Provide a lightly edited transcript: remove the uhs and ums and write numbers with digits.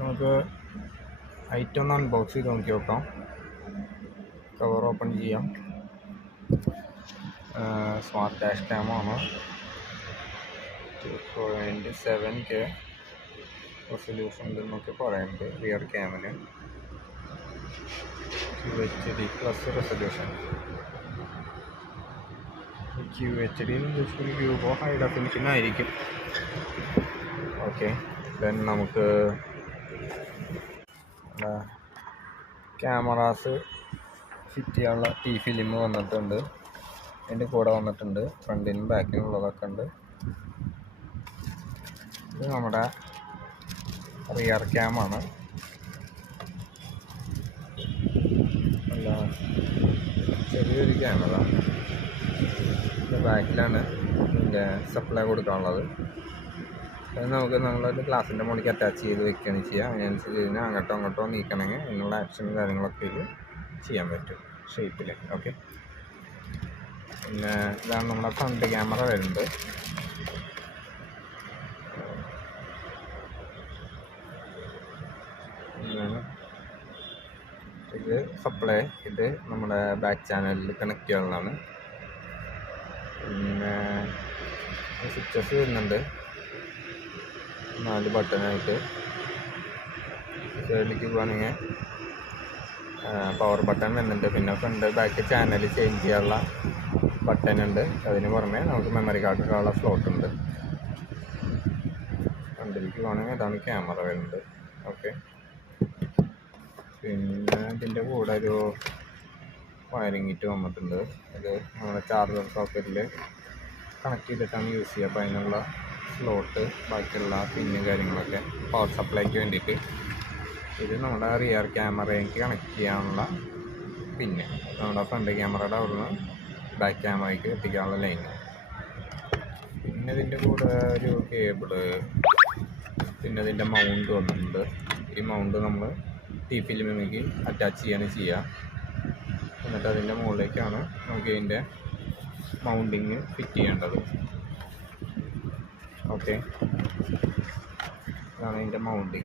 നമുക്ക് ഐറ്റം ഒന്ന് അൺബോക്സ് ചെയ്ത് നോക്കി നോക്കാം. കവർ ഓപ്പൺ ചെയ്യാം. സ്മാർട്ട് ഡാഷ് ക്യാമാണ്. 2.7K റെസൊല്യൂഷൻ ഉണ്ടെന്നൊക്കെ പറയുന്നുണ്ട്. റിയർ ക്യാമിന് QHD plus resolution. QHD usually ക്യൂബോ ഹൈ ഡെഫിനിഷൻ ആയിരിക്കും. ഓക്കെ, ദെൻ നമുക്ക് ക്യാമറാസ് ഫിറ്റ് ചെയ്യാനുള്ള ഫിലിം വന്നിട്ടുണ്ട്. അതിൻ്റെ കൂടെ വന്നിട്ടുണ്ട്. ഫ്രണ്ടിനും ബാക്കിനും ഉള്ളതൊക്കെ ഉണ്ട്. ഇത് നമ്മുടെ റിയർ ക്യാമാണ്. അല്ല, ചെറിയൊരു ക്യാമറ. ബാക്കിലാണ് ഇതിൻ്റെ സപ്ലൈ കൊടുക്കാനുള്ളത്. അത് നമുക്ക് നമ്മളൊരു ഗ്ലാസിൻ്റെ മുകളിലേക്ക് അറ്റാച്ച് ചെയ്ത് വെക്കുകയാണ് ചെയ്യുക. അതിനനുസരിച്ച് ഇതിനെ അങ്ങോട്ടോ നീക്കണമെങ്കിൽ അതിനുള്ള ആക്ഷനും കാര്യങ്ങളൊക്കെ ഇത് ചെയ്യാൻ പറ്റും ഷേപ്പിൽ. ഓക്കെ, പിന്നെ ഇതാണ് നമ്മുടെ ഫ്രണ്ട് ക്യാമറ വരുന്നത്. ഇത് സപ്ലൈ, ഇത് നമ്മുടെ ബാക്ക് ചാനലിൽ കണക്ട് ചെയ്യാനുള്ളതാണ്. പിന്നെ സ്വിച്ചസ് വരുന്നുണ്ട് 4 ബട്ടണായിട്ട്. സൈഡിലേക്ക് പോകണമെങ്കിൽ പവർ ബട്ടൺ വരുന്നുണ്ട്. പിന്നെ ഫ്രണ്ട് ബാക്ക് ചാനൽ ചേഞ്ച് ചെയ്യാനുള്ള ബട്ടൺ ഉണ്ട്. അതിന് പുറമെ നമുക്ക് മെമ്മറി കാർഡ് ഇടാനുള്ള സ്ലോട്ട് ഉണ്ട്. ഫ്രണ്ടിലേക്ക് പോകണമെങ്കിൽ ഇതാണ് ക്യാമറ വരുന്നത്. ഓക്കെ, പിന്നെ ഇതിൻ്റെ കൂടെ ഒരു വയറിംഗ് കിറ്റ് വന്നിട്ടുണ്ട്. ഇത് നമ്മുടെ ചാർജർ സോക്കറ്റിൽ കണക്ട് ചെയ്തിട്ടാണ് യൂസ് ചെയ്യുക. അപ്പോൾ അതിനുള്ള സ്ലോട്ട്, ബാക്കിയുള്ള പിന്നും കാര്യങ്ങളൊക്കെ പവർ സപ്ലൈക്ക് വേണ്ടിയിട്ട്. ഇത് നമ്മുടെ റിയർ ക്യാമറയ്ക്ക് കണക്ട് ചെയ്യാനുള്ള പിന്നെ നമ്മുടെ ഫ്രണ്ട് ക്യാമറയുടെ അവിടുന്ന് ബാക്ക് ക്യാമറയ്ക്ക് എത്തിക്കാനുള്ള ലൈൻ. പിന്നെ ഇതിൻ്റെ കൂടെ ഒരു കേബിള്, പിന്നെ ഇതിൻ്റെ മൗണ്ട് വന്നിട്ടുണ്ട്. ഈ മൗണ്ട് നമ്മൾ ഫിലിമിലേക്ക് അറ്റാച്ച് ചെയ്യാണ് ചെയ്യുക. എന്നിട്ട് അതിൻ്റെ മുകളിലേക്കാണ് നമുക്ക് ഇതിൻ്റെ മൗണ്ടിങ് ഫിറ്റ് ചെയ്യേണ്ടത്. ഓക്കെ, ഇതാണ് ഇതിൻ്റെ മൗണ്ടിങ്.